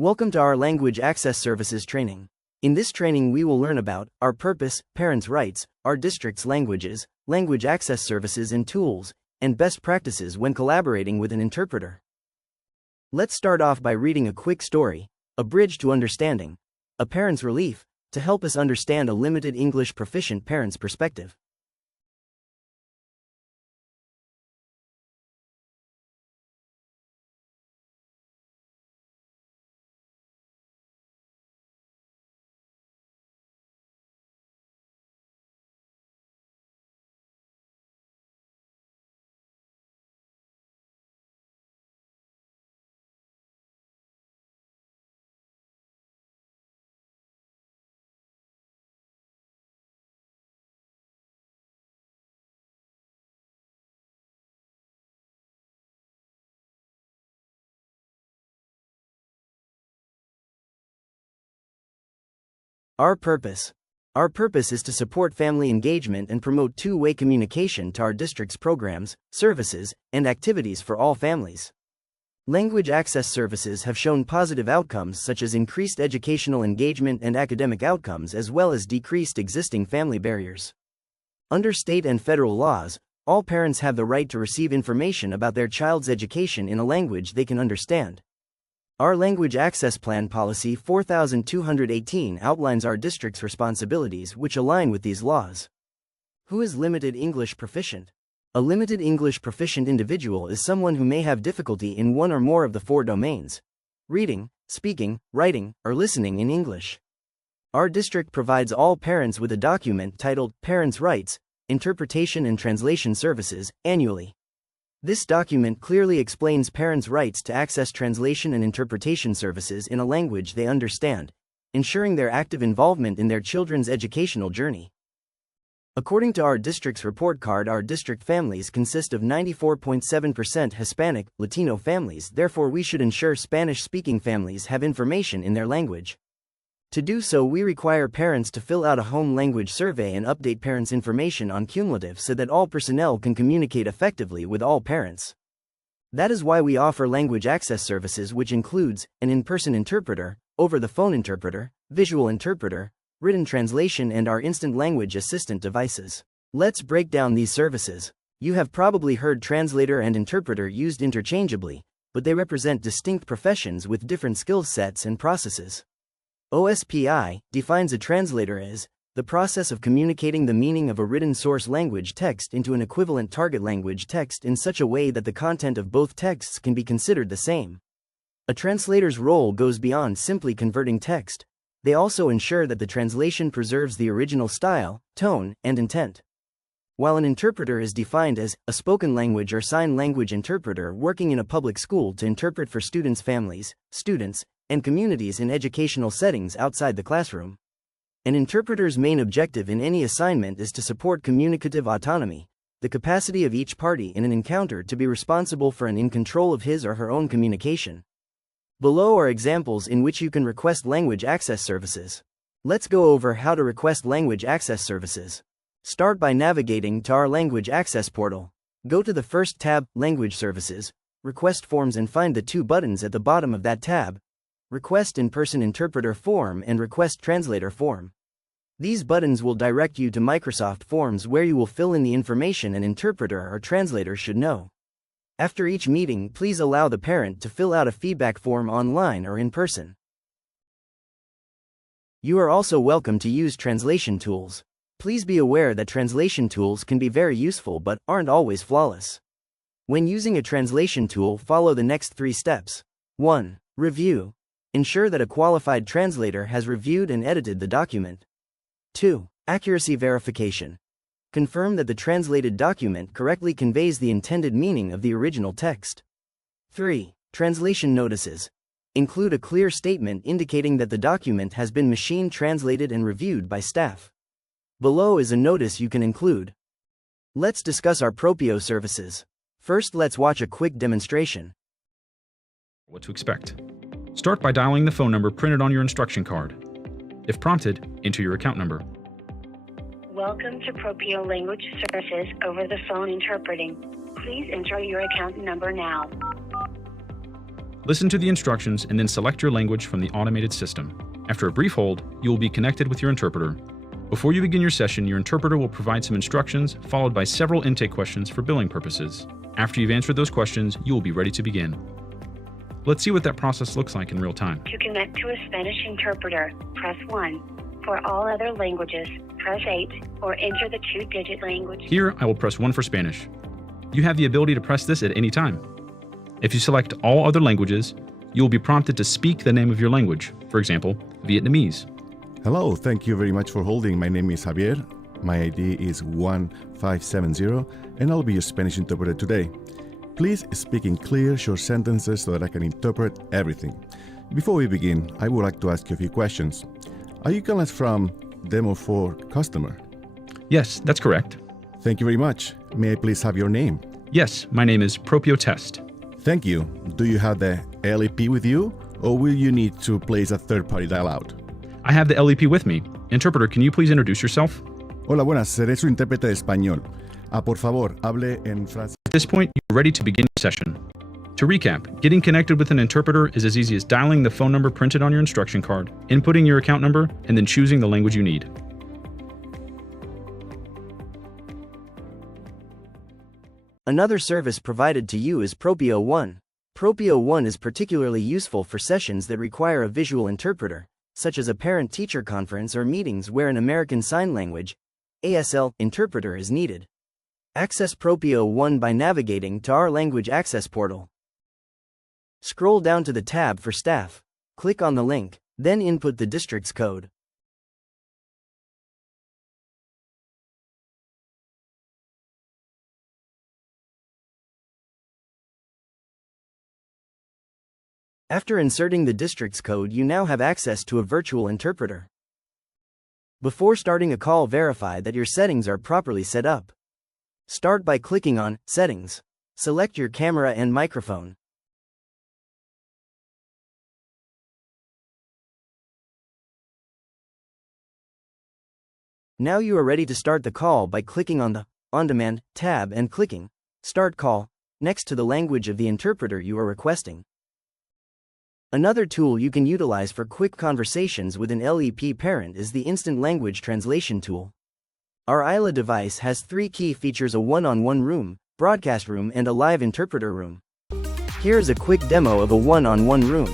Welcome to our Language Access Services training. In this training we will learn about our purpose, parents' rights, our district's languages, language access services and tools, and best practices when collaborating with an interpreter. Let's start off by reading a quick story, A Bridge to Understanding, A Parent's Relief, to help us understand a limited English proficient parent's perspective. Our purpose. Our purpose is to support family engagement and promote two-way communication to our district's programs, services, and activities for all families. Language access services have shown positive outcomes such as increased educational engagement and academic outcomes as well as decreased existing family barriers. Under state and federal laws, all parents have the right to receive information about their child's education in a language they can understand. Our Language Access Plan Policy 4218 outlines our district's responsibilities which align with these laws. Who is limited English proficient? A limited English proficient individual is someone who may have difficulty in one or more of the four domains: reading, speaking, writing, or listening in English. Our district provides all parents with a document titled Parents' Rights, Interpretation and Translation Services annually. This document clearly explains parents' rights to access translation and interpretation services in a language they understand, ensuring their active involvement in their children's educational journey. According to our district's report card, our district families consist of 94.7% Hispanic, Latino families, therefore we should ensure Spanish-speaking families have information in their language. To do so, we require parents to fill out a home language survey and update parents' information on cumulative so that all personnel can communicate effectively with all parents. That is why we offer language access services, which includes an in-person interpreter, over-the-phone interpreter, visual interpreter, written translation, and our instant language assistant devices. Let's break down these services. You have probably heard translator and interpreter used interchangeably, but they represent distinct professions with different skill sets and processes. OSPI defines a translator as the process of communicating the meaning of a written source language text into an equivalent target language text in such a way that the content of both texts can be considered the same. A translator's role goes beyond simply converting text. They also ensure that the translation preserves the original style, tone, and intent. While an interpreter is defined as a spoken language or sign language interpreter working in a public school to interpret for students' families, students, and communities in educational settings outside the classroom. An interpreter's main objective in any assignment is to support communicative autonomy, the capacity of each party in an encounter to be responsible for and in control of his or her own communication. Below are examples in which you can request language access services. Let's go over how to request language access services. Start by navigating to our Language Access portal. Go to the first tab, Language Services, Request Forms, and find the two buttons at the bottom of that tab: Request in-person interpreter form and Request translator form. These buttons will direct you to Microsoft Forms where you will fill in the information an interpreter or translator should know. After each meeting, please allow the parent to fill out a feedback form online or in person. You are also welcome to use translation tools. Please be aware that translation tools can be very useful but aren't always flawless. When using a translation tool, follow the next 3 steps. 1. Review. Ensure that a qualified translator has reviewed and edited the document. 2. Accuracy verification. Confirm that the translated document correctly conveys the intended meaning of the original text. 3. Translation notices. Include a clear statement indicating that the document has been machine translated and reviewed by staff. Below is a notice you can include. Let's discuss our Propio services. First, let's watch a quick demonstration. What to expect. Start by dialing the phone number printed on your instruction card. If prompted, enter your account number. Welcome to Propio Language Services over the phone interpreting. Please enter your account number now. Listen to the instructions and then select your language from the automated system. After a brief hold, you will be connected with your interpreter. Before you begin your session, your interpreter will provide some instructions, followed by several intake questions for billing purposes. After you've answered those questions, you will be ready to begin. Let's see what that process looks like in real time. To connect to a Spanish interpreter, press 1. For all other languages, press 8 or enter the 2-digit language. Here, I will press 1 for Spanish. You have the ability to press this at any time. If you select all other languages, you will be prompted to speak the name of your language, for example, Vietnamese. Hello, thank you very much for holding. My name is Javier. My ID is 1570, and I'll be your Spanish interpreter today. Please speak in clear, short sentences so that I can interpret everything. Before we begin, I would like to ask you a few questions. Are you calling us from Demo 4 customer? Yes, that's correct. Thank you very much. May I please have your name? Yes, my name is Propio Test. Thank you. Do you have the LEP with you, or will you need to place a third-party dial-out? I have the LEP with me. Interpreter, can you please introduce yourself? Hola, buenas. Seré su intérprete de español. Por favor, hable en francés. At this point, you're ready to begin your session. To recap, getting connected with an interpreter is as easy as dialing the phone number printed on your instruction card, inputting your account number, and then choosing the language you need. Another service provided to you is Propio One. Propio One is particularly useful for sessions that require a visual interpreter, such as a parent-teacher conference or meetings where an American Sign Language (ASL) interpreter is needed. Access Propio One by navigating to our Language Access portal. Scroll down to the tab for Staff, click on the link, then input the district's code. After inserting the district's code, you now have access to a virtual interpreter. Before starting a call, verify that your settings are properly set up. Start by clicking on Settings. Select your camera and microphone. Now you are ready to start the call by clicking on the On Demand tab and clicking Start Call next to the language of the interpreter you are requesting. Another tool you can utilize for quick conversations with an LEP parent is the Instant Language Translation tool. Our ILA device has 3 key features: a one-on-one room, broadcast room, and a live interpreter room. Here is a quick demo of a one-on-one room.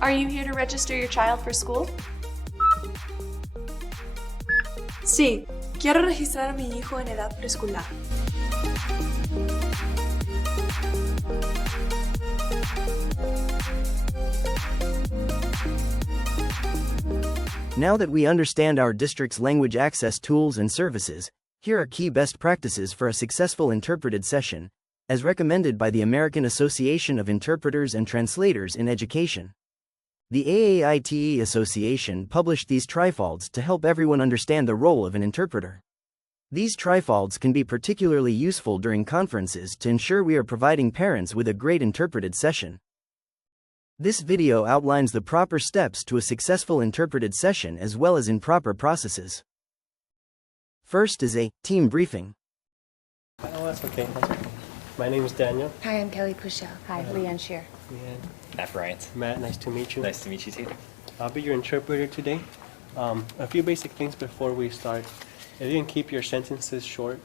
Are you here to register your child for school? Sí, quiero registrar a mi hijo en edad preescolar. Now that we understand our district's language access tools and services, here are key best practices for a successful interpreted session, as recommended by the American Association of Interpreters and Translators in Education. The AAITE Association published these trifolds to help everyone understand the role of an interpreter. These trifolds can be particularly useful during conferences to ensure we are providing parents with a great interpreted session. This video outlines the proper steps to a successful interpreted session as well as improper processes. First is a team briefing. Oh, that's okay. My name is Daniel. Hi, I'm Kelly Pushell. Hi, Leanne Shear. Matt Bryant. Matt, nice to meet you. Nice to meet you too. I'll be your interpreter today. A few basic things before we start. If you can keep your sentences short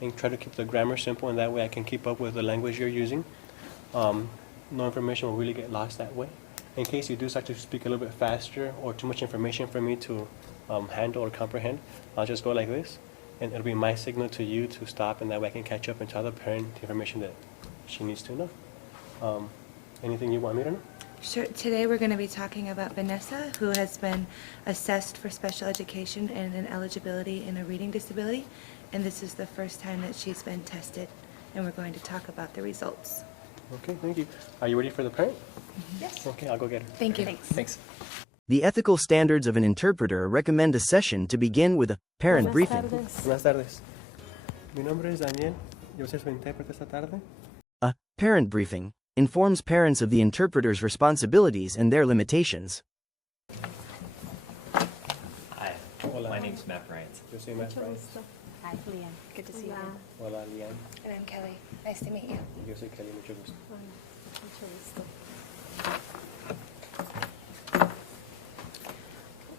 and try to keep the grammar simple, and that way I can keep up with the language you're using. No information will really get lost that way. In case you do start to speak a little bit faster or too much information for me to handle or comprehend, I'll just go like this, and it'll be my signal to you to stop, and that way I can catch up and tell the parent the information that she needs to know. Anything you want me to know? Sure. Today we're going to be talking about Vanessa, who has been assessed for special education and an eligibility in a reading disability, and this is the first time that she's been tested, and we're going to talk about the results. Okay, thank you. Are you ready for the parent? Yes. Okay, I'll go get her. Thank you. Thanks. The ethical standards of an interpreter recommend a session to begin with a parent briefing. Buenas tardes. Mi nombre es Daniel. Yo soy su intérprete esta tarde. A parent briefing informs parents of the interpreter's responsibilities and their limitations. Hi, Hola. my name's Matt Bryant. Yo soy Matt Bryant. Hi, Leanne. Good to see you. Hola, Lian. And I'm Kelly. Nice to meet you. Yo soy Kelly, mucho gusto.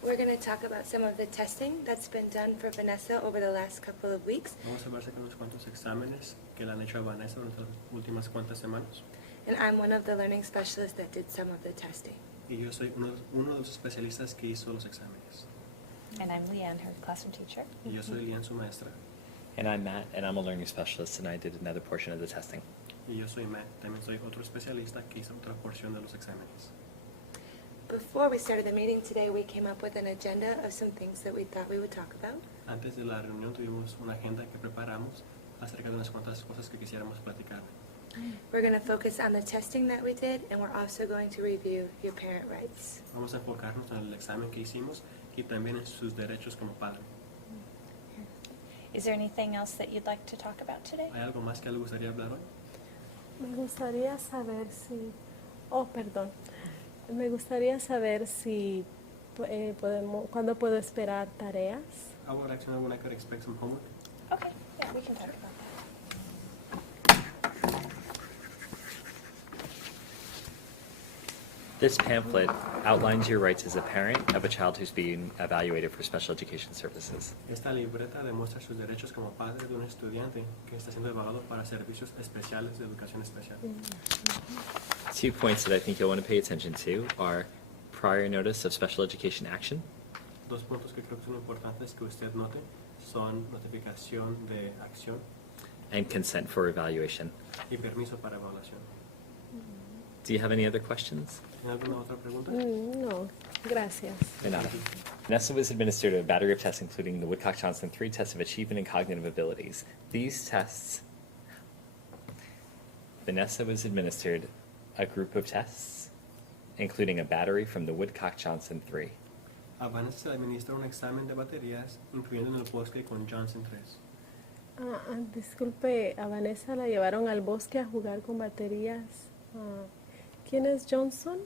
We're going to talk about some of the testing that's been done for Vanessa over the last couple of weeks. Vamos a hablar acerca de unos cuantos exámenes que le han hecho a Vanessa durante las últimas cuantas semanas. And I'm one of the learning specialists that did some of the testing. Y yo soy uno de los especialistas que hizo los exámenes. And I'm Leanne, her classroom teacher. Y yo soy Lian, su maestra. And I'm Matt, and I'm a learning specialist, and I did another portion of the testing. Y yo soy Matt, también soy otro especialista que hizo otra porción de los exámenes. Before we started the meeting today, we came up with an agenda of some things that we thought we would talk about. Antes de la reunión tuvimos una agenda que preparamos acerca de unas cuantas cosas que quisiéramos platicar. We're going to focus on the testing that we did, and we're also going to review your parent rights. Vamos a enfocarnos en el examen que hicimos y también en sus derechos como padre. Is there anything else that you'd like to talk about today? ¿Hay algo más que le gustaría hablar hoy? Me gustaría saber si, me gustaría saber si cuándo puedo esperar tareas. I would like to know when I could expect some homework. Okay, yeah, we can talk about that. This pamphlet outlines your rights as a parent of a child who's being evaluated for special education services. Esta libreta demuestra sus derechos como padre de un estudiante que está siendo evaluado para servicios especiales de educación especial. 2 points that I think you'll want to pay attention to are prior notice of special education action 2 puntos que creo que son importantes que usted note son notificación de acción and consent for evaluation. y permiso para evaluación. Do you have any other questions? ¿Tiene alguna otra pregunta? No, gracias. De nada. Vanessa was administered a battery of tests, including the Woodcock-Johnson 3 test of achievement and cognitive abilities. Vanessa was administered a group of tests, including a battery from the Woodcock-Johnson 3. A Vanessa se le administra un examen de baterías, incluyendo en el bosque con Johnson 3. Disculpe, a Vanessa la llevaron al bosque a jugar con baterías. ¿Quién es Johnson?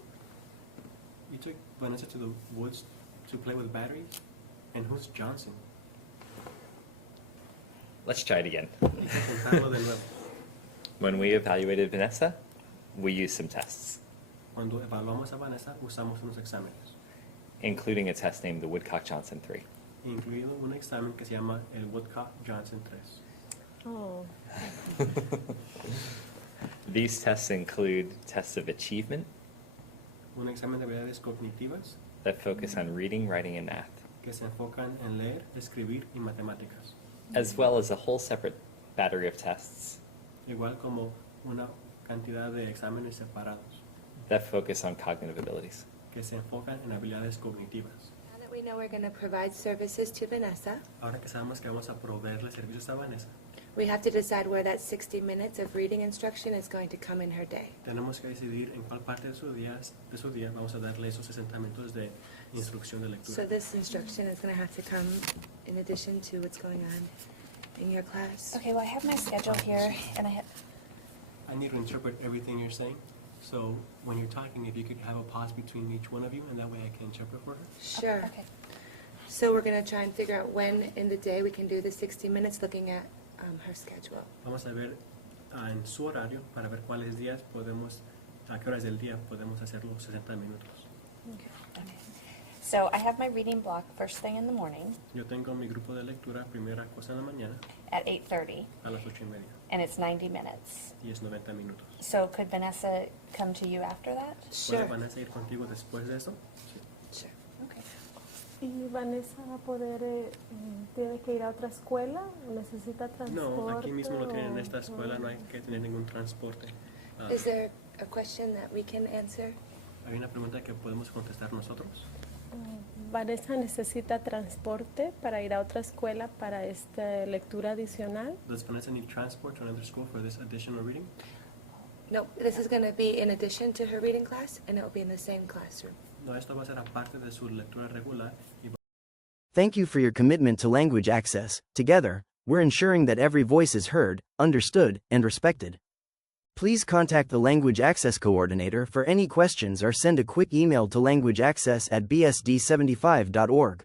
You took Vanessa to the woods to play with batteries? And who's Johnson? Let's try it again. Y intentarlo de nuevo. When we evaluated Vanessa, we used some tests, Cuando evaluamos a Vanessa, usamos unos exámenes, including a test named the Woodcock-Johnson 3. incluido un examen que se llama el Woodcock-Johnson 3. Oh, These tests include tests of achievement Un examen de habilidades cognitivas that focus on reading, writing, and math, que se enfocan en leer, escribir y matemáticas, as well as a whole separate battery of tests igual como una cantidad de exámenes separados that focus on cognitive abilities. que se enfocan en habilidades cognitivas. Now that we know we're going to provide services to Vanessa, Ahora que sabemos que vamos a proveerle servicios a Vanessa, we have to decide where that 60 minutes of reading instruction is going to come in her day. tenemos que decidir en cuál parte de su día vamos a darle esos 60 minutos de instrucción de lectura. So this instruction is going to have to come in addition to what's going on in your class. Okay, well, I have my schedule here, and I need to interpret everything you're saying, so when you're talking, if you could have a pause between each one of you, and that way I can interpret for her. Sure. Okay. So we're going to try and figure out when in the day we can do the 60 minutes looking at her schedule. Vamos a ver en su horario para ver cuáles días podemos, a qué horas del día podemos hacer los 60 minutos. Okay. So I have my reading block first thing in the morning Yo tengo mi grupo de lectura primera cosa en la mañana at 8:30, a las 8:30 and it's 90 minutes. y es 90 minutos. So could Vanessa come to you after that? ¿Puede Vanessa ir contigo después de eso? Sure. Okay. ¿y Vanessa va a poder, tiene que ir a otra escuela? ¿O necesita transporte? No, aquí mismo lo tienen en esta o- escuela, no hay que tener ningún transporte. Is there a question that we can answer? Hay una pregunta que podemos contestar nosotros. ¿Vanessa necesita transporte para ir a otra escuela para esta lectura adicional? Does Vanessa need transport to another school for this additional reading? No, this is going to be in addition to her reading class, and it will be in the same classroom. No, esto va a ser aparte de su lectura regular y Thank you for your commitment to language access. Together, we're ensuring that every voice is heard, understood, and respected. Please contact the Language Access Coordinator for any questions or send a quick email to languageaccess@bsd75.org.